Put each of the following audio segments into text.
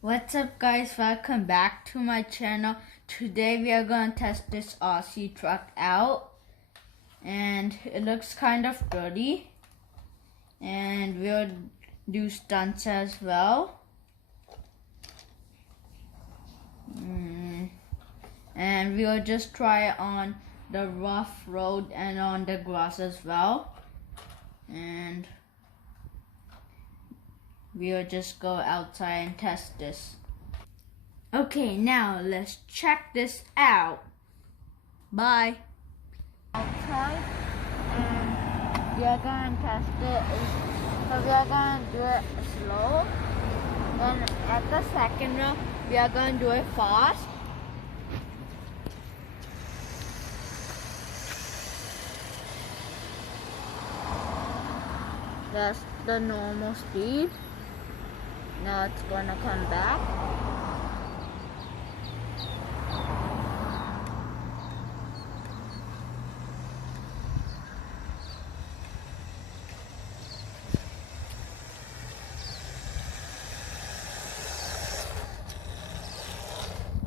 What's up guys, welcome back to my channel. Today we are going to test this RC truck out and it looks kind of dirty, and we'll do stunts as well. And we'll just try it on the rough road and on the grass as well, and we'll just go outside and test this. Okay, now let's check this out. Bye. Outside, and we are going to test it. So we are going to do it slow. Then at the second row, we are going to do it fast. That's the normal speed. Now it's gonna come back.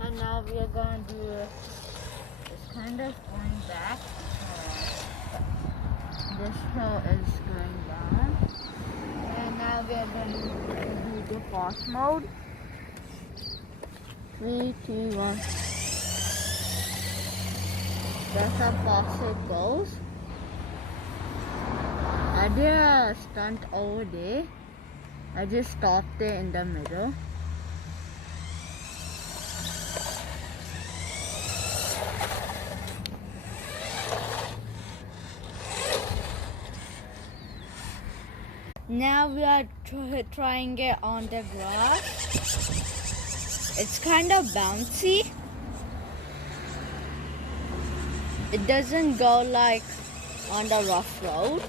And now we are gonna do it's kind of going back. This hill is going down. And now we are going to do the fast mode. 3, 2, 1. That's how fast it goes. I did a stunt over there. I just stopped it in the middle. Now we are trying it on the grass. It's kind of bouncy. It doesn't go like on the rough road.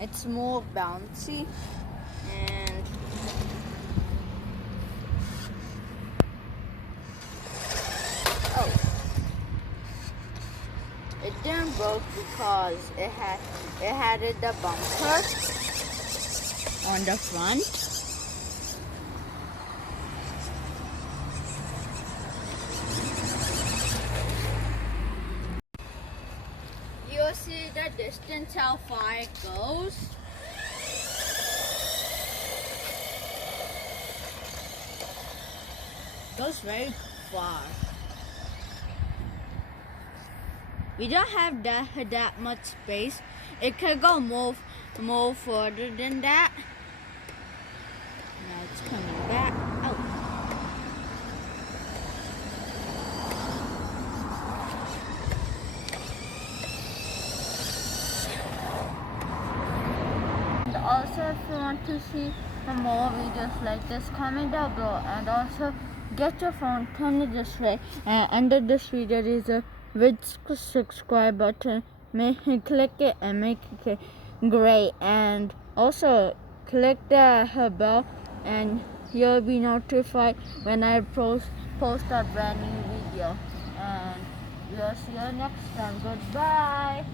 It's more bouncy, and it didn't broke because it had the bumper on the front. You'll see the distance, how far it goes. It goes very far. We don't have that much space. It could go more further than that. Now it's coming back. Oh. And also, if you want to see some more videos like this, comment down below. And also, get your phone, turn it this way. And under this video, there is a red subscribe button. Click it and make it great. And also, click the bell, and you'll be notified when I post a brand new video. And we'll see you next time. Goodbye.